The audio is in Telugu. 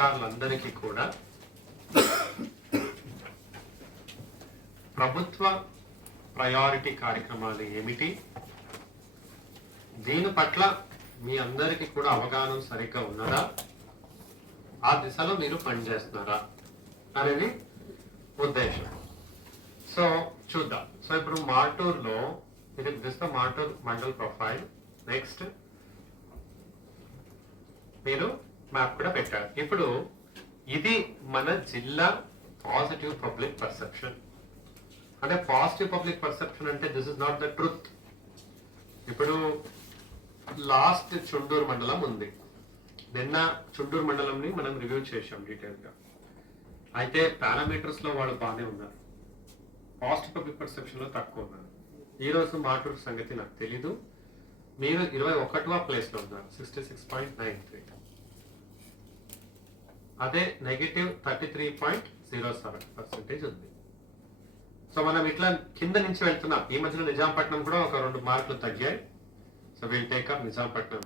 అధికారులందరికీ కూడా ప్రభుత్వ ప్రయారిటీ కార్యక్రమాలు ఏమిటి, దీని పట్ల మీ అందరికీ కూడా అవగాహన సరిగ్గా ఉన్నదా, ఆ దిశలో మీరు పనిచేస్తున్నారా అనేది ఉద్దేశం. సో చూద్దాం. సో ఇప్పుడు మార్టూర్లో ఇది this the Martur mandal profile. Next మీరు మ్యాప్ కూడా పెట్టారు. ఇప్పుడు ఇది మన జిల్లా పాజిటివ్ పబ్లిక్ పర్సెప్షన్. అంటే పాజిటివ్ పబ్లిక్ పర్సెప్షన్ అంటే this is not the truth. ఇప్పుడు లాస్ట్ చుండూరు మండలం ఉంది. నిన్న చుండూరు మండలంని మనం రివ్యూ చేసాం డీటెయిల్గా. అయితే పారామీటర్స్ లో వాళ్ళు బాగానే ఉన్నారు, పాజిటివ్ పబ్లిక్ పర్సెప్షన్ లో తక్కువ ఉన్నారు. ఈ రోజు మార్టూర్ సంగతి నాకు తెలీదు. మీరు 21వ ప్లేస్ లో ఉన్నారు, 66.93. అదే నెగిటివ్ 33.07% ఉంది. సో మనం ఇట్లా కింద నుంచి వెళ్తున్నాం. ఈ మధ్యలో నిజాంపట్నం కూడా ఒక 2 మార్కులు తగ్గాయి. So will take up Nizampatnam.